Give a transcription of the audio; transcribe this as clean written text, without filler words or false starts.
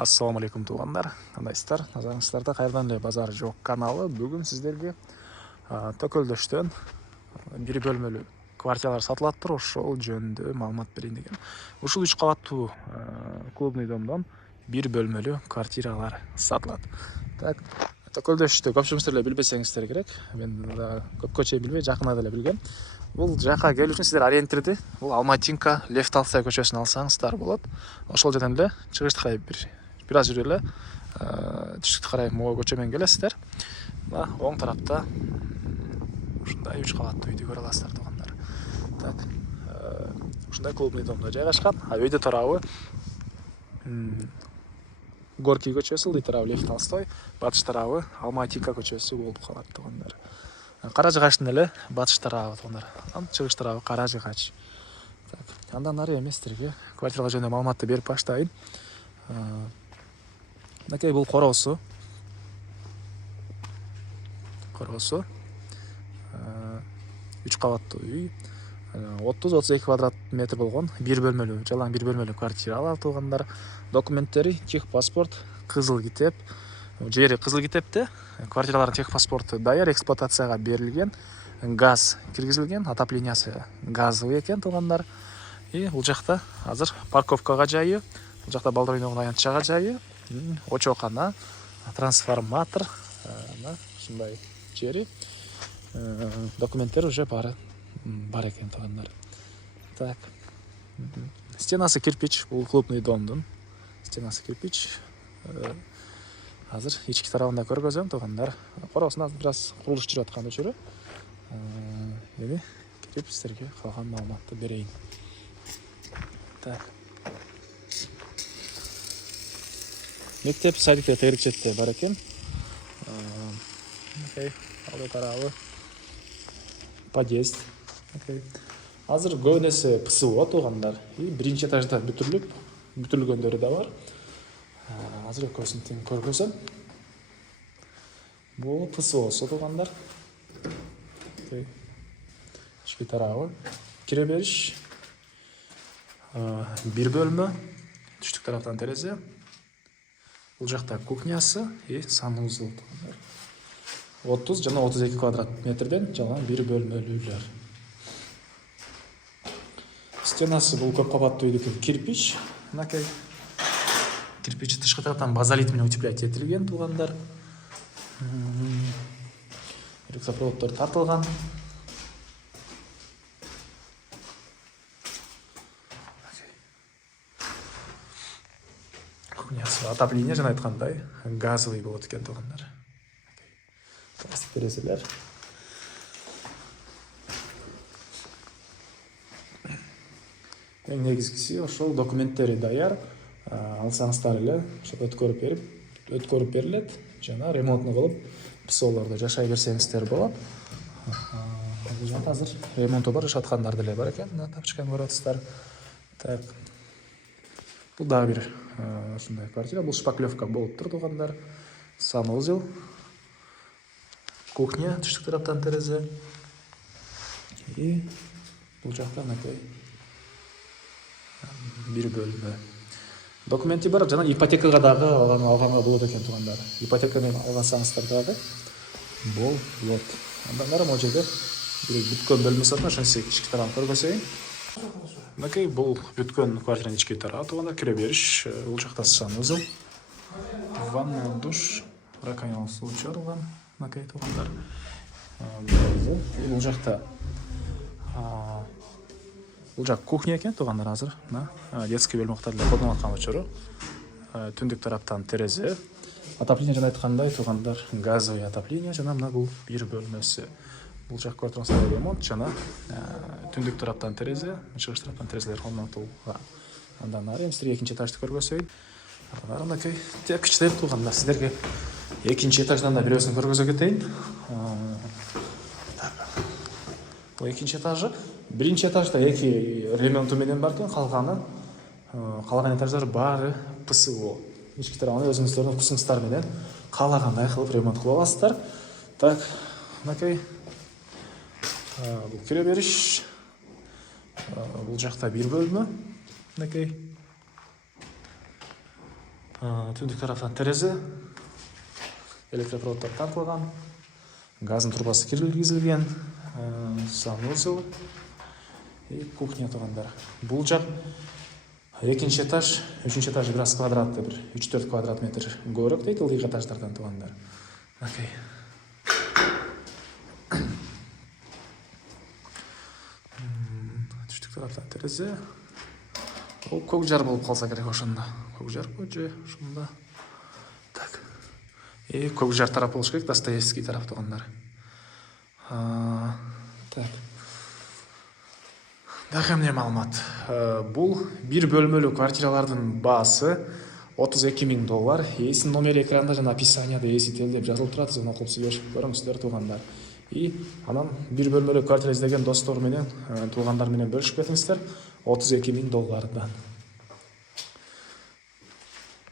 Ассаламу алейкум туугандар, кандайсыздар? Назарыңыздарда кайрадан эле базар жок каналы. Бүгүн сиздерге Төкөлдөштөн бир бөлмөлүү квартиралар сатылаттыр, ошол жөнүндө маалымат берейин деген. Ушул 3 кабаттуу клубный домдон бир бөлмөлүү квартиралар сатылат. Так, Төкөлдөштү көпчүлүгүңүздөр эле билбесеңиздер керек. Мен да көпкө чейин билбей, жакында эле билгем. Бул жака келүү үчүн сиздер ориентирди бул Алматинка Лев Толстой көчөсүнө алсаңыздар болот. Ошол жерден эле чыгышты карай бир аз жүрүп эле түштүктү карай могу көчө менен келесиздер. Мына оң тарапта ушундай 3 кабаттуу үйдү көрө аласыздар туугандар. Так, ушундай клубный домдо жайгашкан. Өйдө тарабы Горький көчөсү, ылдый тарабы Лев Толстой, батыш тарабы Алматинка көчөсү болуп калат туугандар. Каражыгачтын эле батыш тарабы туугандар. Чыгыш тарабы Каражыгач. Так, андан ары эми сиздерге квартиралар жөнүндө маалыматты берип баштайын. Мынакей бул короосу. 3 кабаттуу үй. 30-32 квадрат метр болгон бир бөлмөлүү, жалаң бир бөлмөлүү квартиралар туугандар. Документтери, техпаспорт, кызыл китеп. Жери кызыл китепте квартиралардын техпаспорту даяр, эксплуатацияга берилген, газ киргизилген, отоплениясы газовый экен туугандар. И бул жакта азыр парковкага жайы, бул жакта балдар ойногон аянтчага жайы, очокана, трансформатор, ушундай жери. Документтер уже бар экен туугандар. Так. Стенасы кирпич, бул клубный домдун стенасы кирпич. Азыр ички тарабында көргөзөм туугандар. Короосунда бир аз курулуш жүрүп аткан өчүрө. Эми кирип сиздерге калган маалыматты берейин. Так. Мектеп, садиктер тегерекчетте бар экен. Алды тарабы подъезд. Азыр көбүнөсү ПСО туугандар. Биринчи этажда бүтүрүлгөндөрү да бар. Азыр экөөсүн тең көргөзөм. Бул ПСОсу туугандар. Ички тарабы кире бериш. Бир бөлмө, түштүк тараптан терезе. Бул жакта кухнясы и санузел. 30 жана 32 квадрат метрден жалаң бир бөлмөлүүлөр. Стенасы бул көп кабаттуу үйдүкү кирпич. Мынакей кирпич тышкы тараптан базалит менен утеплять этилген туугандар. Электропроводдор тартылган. Отопление жана айткандай газовый болот экен туугандар. Пластик терезелер. Эң негизгиси ошол документтери даяр. Алсаңыздар эле ошол өткөрүп берилет жана ремонтну кылып ПСОлордо жашай берсеңиздер болот. Бул жакта азыр ремонту бар, жашаткандар деле бар экен. Мына тапчыканы көрүп атасыздар. Так. Бул дагы бир ушундай квартира. Бул шпаклевка болуптур туугандар. Санузел. Кухня, түштүк тараптан терезе. И бул жакта мынакей бир бөлмө. Документи бар жана ипотекага дагы алганга болот экен туугандар. Ипотека менен алгансаңыздар дагы болот. Андан ары могу жерде бир бүткөн бөлмөсү бар, ошону ички тарабын көргөзөйүн. Мынакей бул бүткөн квартиранын ички тарабы туугандар, кире бериш. Бул жакта санузел, ванна, душ, раковина суу чыгарылган. Мынакей туугандар. Бул жакта кухня экен туугандар азыр. Детский бөлмө катары колдонуп аткан өчүрө. Түндүк тараптан терезе. Отопление жана айткандай туугандар, газовый отопление жана мына бул бир бөлмөсү. Бул жак көрүп ремонт жана түндүк тараптан терезе, чыгыш тараптан терезелер орнотулган. Андан ары сиздерге экинчи этажды көргөзөйүн. Мынакей тепкичтер туугандар, сиздерге экинчи этаждан да бирөөсүн көргөзө кетейин. Бул экинчи этажы. Биринчи этажда эки ремонту менен бар экен, калган этаждар баары ПСО. Ички тарабын өзүңүздөрдүн вкусуңуздар менен каалагандай кылып ремонт кылып аласыздар. Так, мынакей бул кире бериш. Бул жакта бир бөлмө. Мынакей Түндүк тараптан терезе, электропроводдор тартылган, газдын трубасы киргизилген, санузел и кухня туугандар. Бул жак экинчи этаж, үчүнчү этаж бир аз квадратты, бир 3-4 квадрат метр көбүрөөк дейт ылдый этаждардан туугандар. Окей. Түштүк тараптан терезе. Ол көк жар болуп калса керек ошондо. Көк жар же ошондо. Так. Көк жар тарап болуш керек, Достоевский тарап туугандар. Так. Дагы эмне маалымат? Бул бир бөлмөлүү квартиралардын баасы $32,000. Эсинин номери экранда жана описанияда эсител деп жазылып турат, сиз окуп сүйлөшүп көрүңүздөр туугандар. И анан бир бөлмөлүү квартира издеген достор менен, туугандар менен бөлүшүп кетиңиздер $32,000.